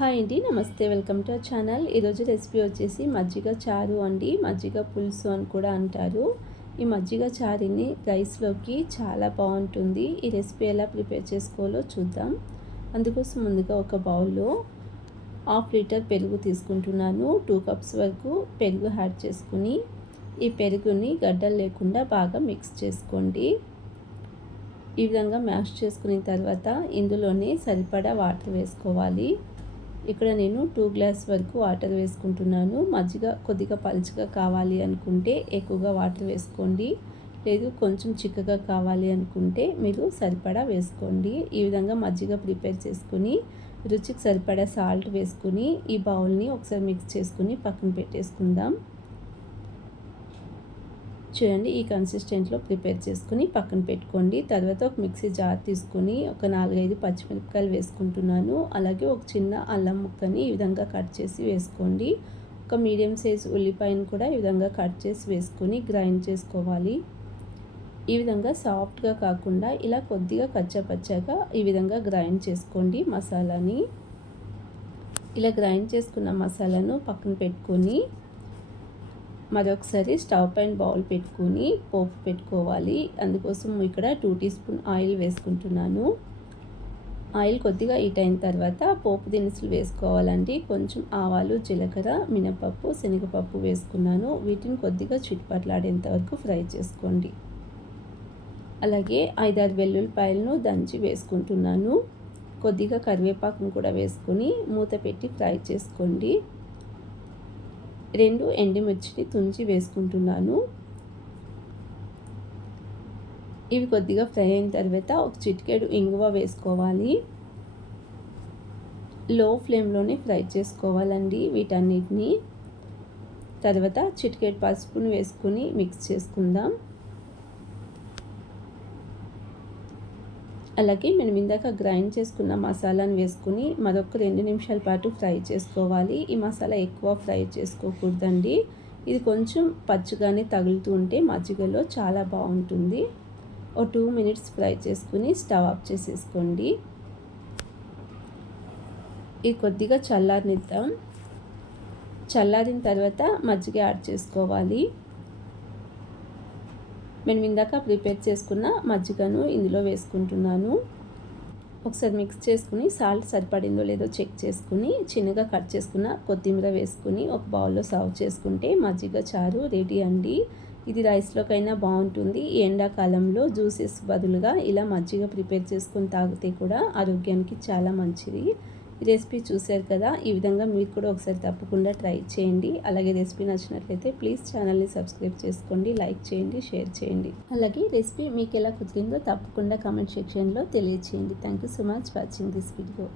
Hi అండి, నమస్తే. Welcome to our channel. ఈరోజు రెసిపీ వచ్చేసి మజ్జిగ చారు అండి. మజ్జిగ పులుసు అని కూడా అంటారు. ఈ మజ్జిగ చారుని రైస్లోకి చాలా బాగుంటుంది. ఈ రెసిపీ ఎలా ప్రిపేర్ చేసుకోవాలో చూద్దాం. అందుకోసం ముందుగా ఒక బౌల్లో 1/2 లీటర్ పెరుగు తీసుకుంటున్నాను. 2 కప్స్ వరకు పెరుగు యాడ్ చేసుకుని ఈ పెరుగుని గడ్డలు లేకుండా బాగా మిక్స్ చేసుకోండి. ఈ విధంగా మ్యాష్ చేసుకున్న తర్వాత ఇందులోనే సరిపడా వాటర్ వేసుకోవాలి. ఇక్కడ నేను 2 గ్లాస్ వరకు వాటర్ వేసుకుంటున్నాను. మజ్జిగ కొద్దిగా పలుచగా కావాలి అనుకుంటే ఎక్కువగా వాటర్ వేసుకోండి. లేదు కొంచెం చిక్కగా కావాలి అనుకుంటే మీరు సరిపడా వేసుకోండి. ఈ విధంగా మజ్జిగ ప్రిపేర్ చేసుకుని రుచికి సరిపడా సాల్ట్ వేసుకుని ఈ బౌల్ని ఒకసారి మిక్స్ చేసుకుని పక్కన పెట్టేసుకుందాం. చూడండి, ఈ కన్సిస్టెంట్లో ప్రిపేర్ చేసుకుని పక్కన పెట్టుకోండి. తర్వాత ఒక మిక్సీ జార్ తీసుకొని ఒక 4-5 పచ్చిమిరపకాయలు వేసుకుంటున్నాను. అలాగే ఒక చిన్న అల్లం ముక్కని ఈ విధంగా కట్ చేసి వేసుకోండి. ఒక మీడియం సైజ్ ఉల్లిపాయను కూడా ఈ విధంగా కట్ చేసి వేసుకొని గ్రైండ్ చేసుకోవాలి. ఈ విధంగా సాఫ్ట్గా కాకుండా ఇలా కొద్దిగా కచ్చాపచ్చాగా ఈ విధంగా గ్రైండ్ చేసుకోండి మసాలాని. ఇలా గ్రైండ్ చేసుకున్న మసాలాను పక్కన పెట్టుకొని మరొకసారి స్టవ్ పైన బౌల్ పెట్టుకొని పోపు పెట్టుకోవాలి. అందుకోసం ఇక్కడ 2 టీ స్పూన్ ఆయిల్ వేసుకుంటున్నాను. ఆయిల్ కొద్దిగా హీట్ అయిన తర్వాత పోపు దినుసులు వేసుకోవాలండి. కొంచెం ఆవాలు, జీలకర్ర, మినపప్పు, శనగపప్పు వేసుకున్నాను. వీటిని కొద్దిగా చిట్పట్లాడేంత వరకు ఫ్రై చేసుకోండి. అలాగే 5-6 వెల్లుల్లిపాయలను దంచి వేసుకుంటున్నాను. కొద్దిగా కరివేపాకును కూడా వేసుకొని మూత పెట్టి ఫ్రై చేసుకోండి. 2 ఎండుమిర్చిని తుంచి వేసుకుంటున్నాను. ఇవి కొద్దిగా ఫ్రై అయిన తర్వాత ఒక చిటికెడు ఇంగువ వేసుకోవాలి. లో ఫ్లేమ్లోనే ఫ్రై చేసుకోవాలండి వీటన్నిటిని. తర్వాత చిటికెడు పసుపును వేసుకుని మిక్స్ చేసుకుందాం. అలాగే మనం ఇందాక గ్రైండ్ చేసుకున్న మసాలాను వేసుకుని మరొక 2 నిమిషాల పాటు ఫ్రై చేసుకోవాలి. ఈ మసాలా ఎక్కువ ఫ్రై చేసుకోకూడదండి. ఇది కొంచెం పచ్చిగానే తగులుతూ ఉంటే మజ్జిగలో చాలా బాగుంటుంది. ఒక 2 మినిట్స్ ఫ్రై చేసుకుని స్టవ్ ఆఫ్ చేసేసుకోండి. ఇది కొద్దిగా చల్లారనిద్దాం. చల్లారిన తర్వాత మజ్జిగ యాడ్ చేసుకోవాలి. మేము ఇందాక ప్రిపేర్ చేసుకున్న మజ్జిగను ఇందులో వేసుకుంటున్నాను. ఒకసారి మిక్స్ చేసుకుని సాల్ట్ సరిపడిందో లేదో చెక్ చేసుకుని చిన్నగా కట్ చేసుకున్న కొత్తిమీర వేసుకుని ఒక బౌల్లో సర్వ్ చేసుకుంటే మజ్జిగ చారు రెడీ అండి. ఇది రైస్లోకైనా బాగుంటుంది. ఈ ఎండాకాలంలో జ్యూసెస్ బదులుగా ఇలా మజ్జిగ ప్రిపేర్ చేసుకుని తాగితే కూడా ఆరోగ్యానికి చాలా మంచిది. ఈ రెసిపీ చూశారు కదా, ఈ విధంగా మీరు కూడా ఒకసారి తప్పకుండా ట్రై చేయండి. అలాగే రెసిపీ నచ్చినట్లయితే ప్లీజ్ ఛానల్ని సబ్స్క్రైబ్ చేసుకోండి, లైక్ చేయండి, షేర్ చేయండి. అలాగే రెసిపీ మీకు ఎలా కుదిరిందో తప్పకుండా కామెంట్ సెక్షన్లో తెలియచేయండి. Thank you so much watching this video.